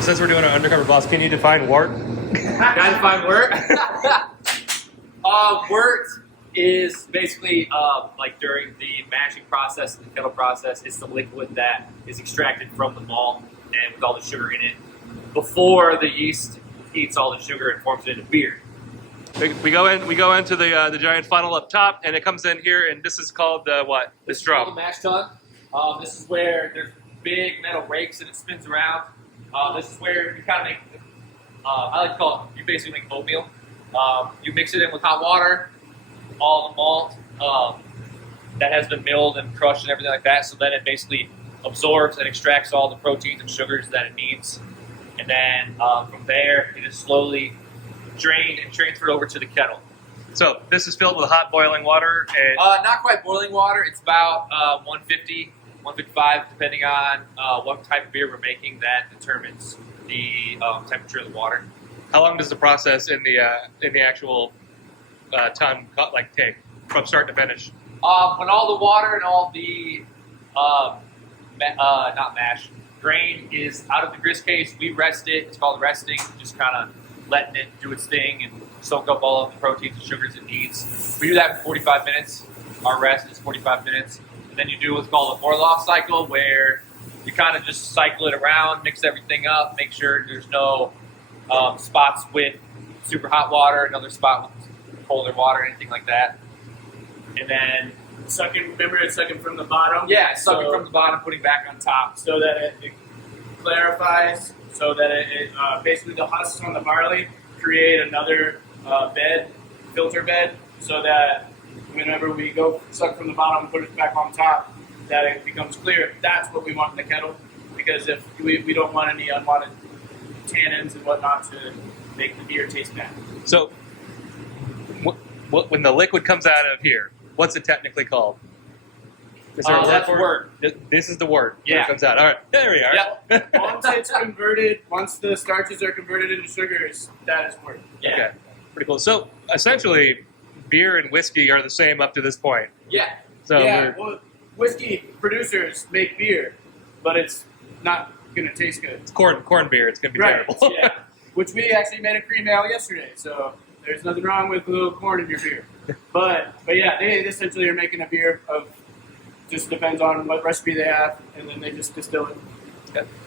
Since we're doing an undercover boss, can you define Wort? Can I define Wort? Wort is basically like during the mashing process and the kettle process, it's the liquid that is extracted from the malt and with all the sugar in it before the yeast eats all the sugar and forms it into beer. We go into the giant funnel up top, and it comes in here, and this is called the what? This This is called drum. the mash tun. This is where there's big metal rakes and it spins around. This is where you kind of make, I like to call it, you basically make oatmeal. You mix it in with hot water, all the malt that has been milled and crushed and everything like that, so then it basically absorbs and extracts all the proteins and sugars that it needs. And then from there, it is slowly drained and transferred over to the kettle. So this is filled with hot boiling water, and Not quite boiling water. It's about 150, 155, depending on what type of beer we're making. That determines the temperature of the water. how long does the process in the actual ton like take from start to finish? When all the water and all the not mash grain is out of the grist case, we rest it. It's called resting, just kind of letting it do its thing and soak up all of the proteins and sugars it needs. We do that for 45 minutes. Our rest is 45 minutes. And then you do what's called a Orloff cycle, where you kind of just cycle it around, mix everything up, make sure there's no spots with super hot water, another spot with colder water, anything like that. And then Remember it's sucking from the bottom? yeah, sucking from the bottom, putting back on top. So that it clarifies, so that it basically the husks on the barley create another filter bed, so that whenever we go suck from the bottom and put it back on top, that it becomes clear. That's what we want in the kettle, because if we don't want any unwanted tannins and whatnot to make the beer taste bad. So when the liquid comes out of here, what's it technically called? Is there a word That's for it? Wort. This is the word. Yeah. It comes out. All right, there we are. Yep. Once it's converted, once the starches are converted into sugars, that is Wort. Yeah. Okay, pretty cool. So essentially, beer and whiskey are the same up to this point. Yeah. So Yeah, well, whiskey producers make beer, but it's not going to taste good. it's corn beer. It's gonna be Right, terrible. yeah. Which we actually made a cream ale yesterday, so there's nothing wrong with a little corn in your beer. But yeah, they essentially are making a beer of, just depends on what recipe they have, and then they just distill it.